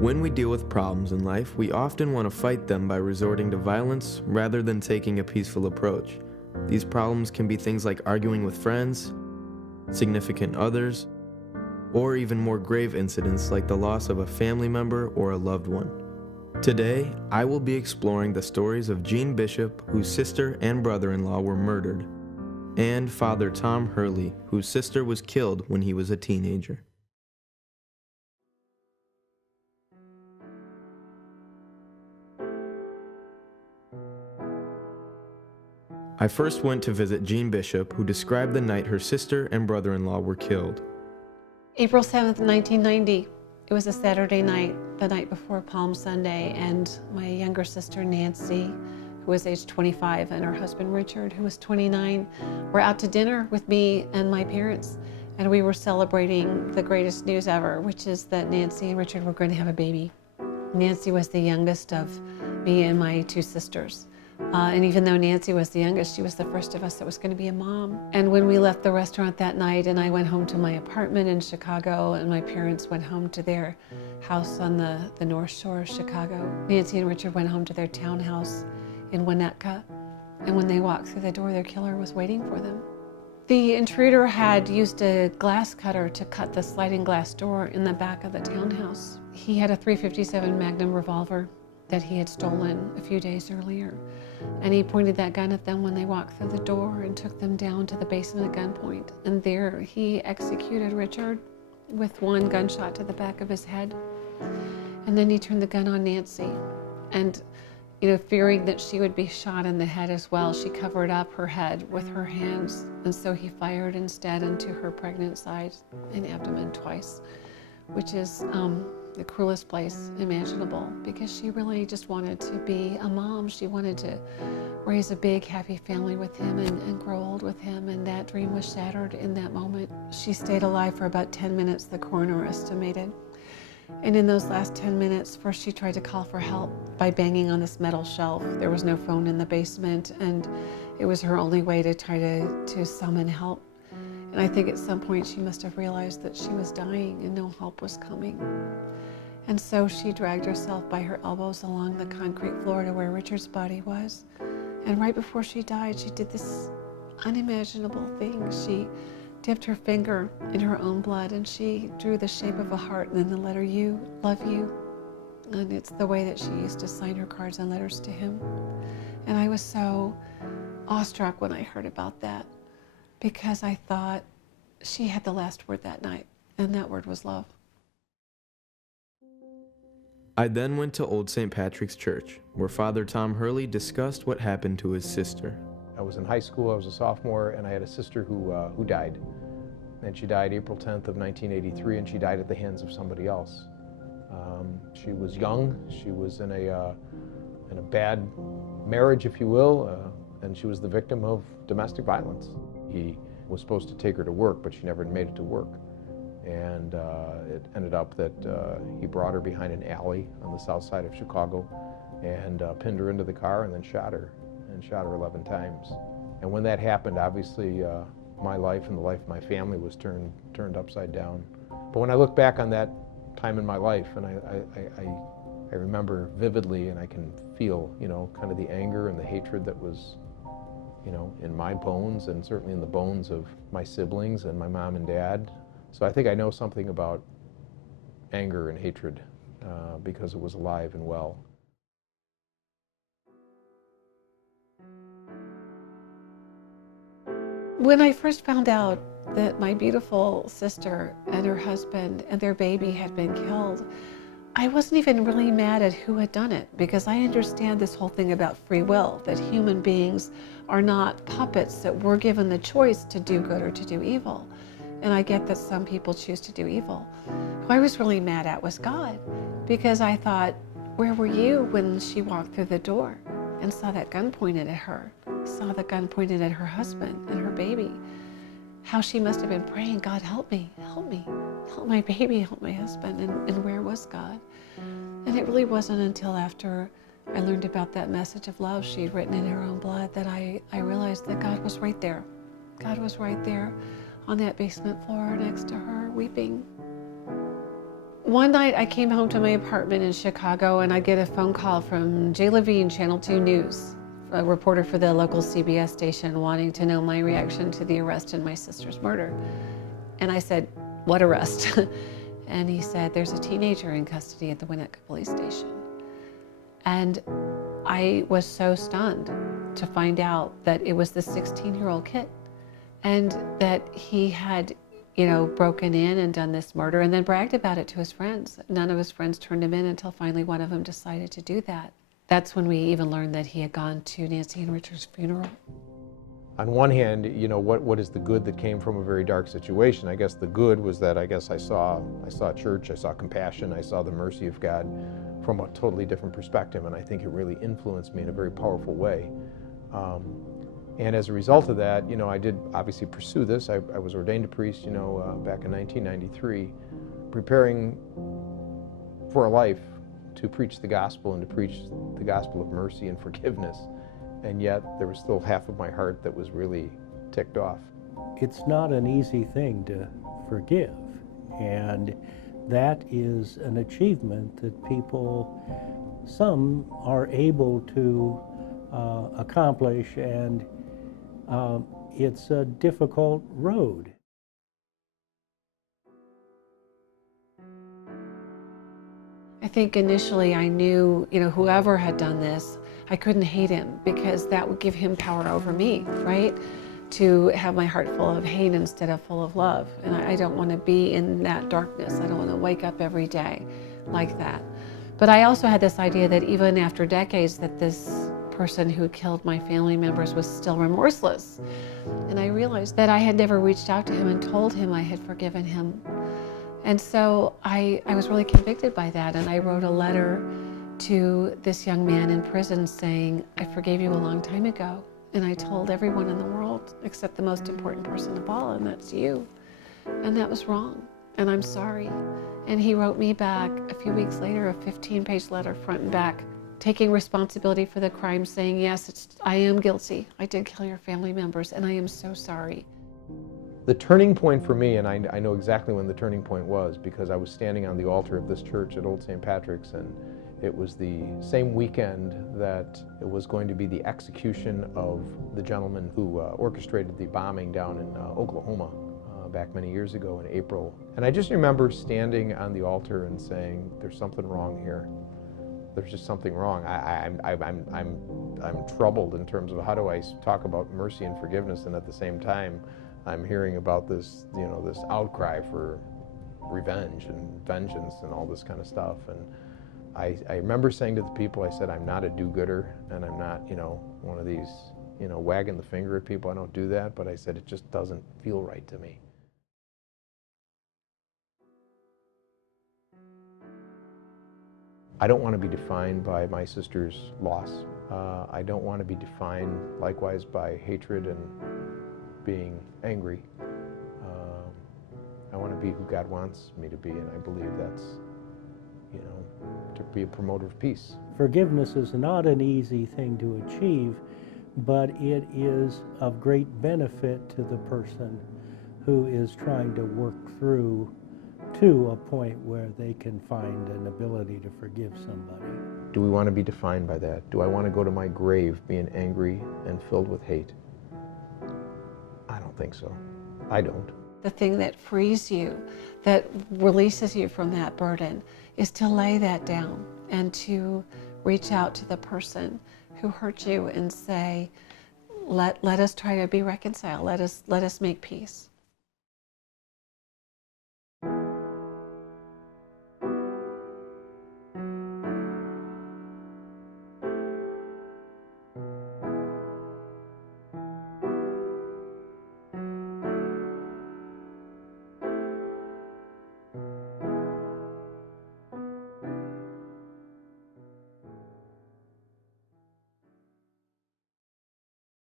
When we deal with problems in life, we often want to fight them by resorting to violence rather than taking a peaceful approach. These problems can be things like arguing with friends, significant others, or even more grave incidents like the loss of a family member or a loved one. Today, I will be exploring the stories of Gene Bishop, whose sister and brother-in-law were murdered, and Father Tom Hurley, whose sister was killed when he was a teenager. I first went to visit Gene Bishop, who described the night her sister and brother-in-law were killed. April 7th, 1990. It was a Saturday night, the night before Palm Sunday, and my younger sister Nancy, who was age 25, and her husband Richard, who was 29, were out to dinner with me and my parents, and we were celebrating the greatest news ever, which is that Nancy and Richard were going to have a baby. Nancy was the youngest of me and my two sisters. And even though Nancy was the youngest, she was the first of us that was going to be a mom. And when we left the restaurant that night and I went home to my apartment in Chicago and my parents went home to their house on the North Shore of Chicago, Nancy and Richard went home to their townhouse in Winnetka. And when they walked through the door, their killer was waiting for them. The intruder had used a glass cutter to cut the sliding glass door in the back of the townhouse. He had a .357 Magnum revolver that he had stolen a few days earlier. And he pointed that gun at them when they walked through the door and took them down to the basement at gunpoint. And there he executed Richard with one gunshot to the back of his head. And then he turned the gun on Nancy. And, fearing that she would be shot in the head as well, she covered up her head with her hands. And so he fired instead into her pregnant side and abdomen twice, which is the cruelest place imaginable, because she really just wanted to be a mom. She wanted to raise a big, happy family with him and grow old with him, and that dream was shattered in that moment. She stayed alive for about 10 minutes, the coroner estimated. And in those last 10 minutes, first she tried to call for help by banging on this metal shelf. There was no phone in the basement, and it was her only way to try to summon help. And I think at some point she must have realized that she was dying and no help was coming. And so she dragged herself by her elbows along the concrete floor to where Richard's body was. And right before she died, she did this unimaginable thing. She dipped her finger in her own blood and she drew the shape of a heart and then the letter U, love you. And it's the way that she used to sign her cards and letters to him. And I was so awestruck when I heard about that, because I thought she had the last word that night, and that word was love. I then went to Old St. Patrick's Church, where Father Tom Hurley discussed what happened to his sister. I was in high school, I was a sophomore, and I had a sister who died. And she died April 10th of 1983, and she died at the hands of somebody else. She was young, she was in a bad marriage, if you will, and she was the victim of domestic violence. He was supposed to take her to work, but she never made it to work. And it ended up that he brought her behind an alley on the south side of Chicago and pinned her into the car and then shot her 11 times. And when that happened, obviously my life and the life of my family was turned upside down. But when I look back on that time in my life, and I remember vividly, and I can feel, kind of the anger and the hatred that was, in my bones, and certainly in the bones of my siblings and my mom and dad. So I think I know something about anger and hatred because it was alive and well. When I first found out that my beautiful sister and her husband and their baby had been killed, I wasn't even really mad at who had done it, because I understand this whole thing about free will, that human beings are not puppets, that we're given the choice to do good or to do evil. And I get that some people choose to do evil. Who I was really mad at was God, because I thought, where were you when she walked through the door and saw that gun pointed at her, saw the gun pointed at her husband and her baby? How she must have been praying, God, help me, help me, help my baby, help my husband, and where was God? And it really wasn't until after I learned about that message of love she'd written in her own blood that I realized that God was right there. God was right there on that basement floor next to her, weeping. One night I came home to my apartment in Chicago and I get a phone call from Jay Levine, Channel 2 News, a reporter for the local CBS station, wanting to know my reaction to the arrest in my sister's murder. And I said, "What arrest?" And he said, "There's a teenager in custody at the Winnetka police station." And I was so stunned to find out that it was this 16-year-old kid and that he had, broken in and done this murder and then bragged about it to his friends. None of his friends turned him in until finally one of them decided to do that. That's when we even learned that he had gone to Nancy and Richard's funeral. On one hand, what is the good that came from a very dark situation? I guess the good was that I saw church, I saw compassion, I saw the mercy of God from a totally different perspective, and I think it really influenced me in a very powerful way. And as a result of that, I did obviously pursue this. I was ordained a priest, back in 1993, preparing for a life to preach the gospel and to preach the gospel of mercy and forgiveness. And yet there was still half of my heart that was really ticked off. It's not an easy thing to forgive, and that is an achievement that some are able to accomplish, and it's a difficult road. I think initially I knew, whoever had done this, I couldn't hate him because that would give him power over me, right? To have my heart full of hate instead of full of love. And I don't want to be in that darkness. I don't want to wake up every day like that. But I also had this idea that even after decades that this person who killed my family members was still remorseless. And I realized that I had never reached out to him and told him I had forgiven him. And so I was really convicted by that, and I wrote a letter to this young man in prison saying, "I forgave you a long time ago, and I told everyone in the world except the most important person of all, and that's you. And that was wrong, and I'm sorry." And he wrote me back a few weeks later a 15-page letter, front and back, taking responsibility for the crime, saying, "Yes, I am guilty. I did kill your family members, and I am so sorry." The turning point for me, and I know exactly when the turning point was, because I was standing on the altar of this church at Old St. Patrick's, and it was the same weekend that it was going to be the execution of the gentleman who orchestrated the bombing down in Oklahoma back many years ago in April. And I just remember standing on the altar and saying, "There's something wrong here. There's just something wrong." I'm troubled in terms of how do I talk about mercy and forgiveness, and at the same time I'm hearing about this, this outcry for revenge and vengeance and all this kind of stuff. And I remember saying to the people, I said, "I'm not a do-gooder, and I'm not, one of these, wagging the finger at people. I don't do that." But I said, it just doesn't feel right to me. I don't want to be defined by my sister's loss. I don't want to be defined likewise by hatred and being angry. I want to be who God wants me to be, and I believe that's, to be a promoter of peace. Forgiveness is not an easy thing to achieve, but it is of great benefit to the person who is trying to work through to a point where they can find an ability to forgive somebody. Do we want to be defined by that? Do I want to go to my grave being angry and filled with hate? I don't think so. I don't. The thing that frees you, that releases you from that burden, is to lay that down and to reach out to the person who hurt you and say, let us try to be reconciled. Let us make peace.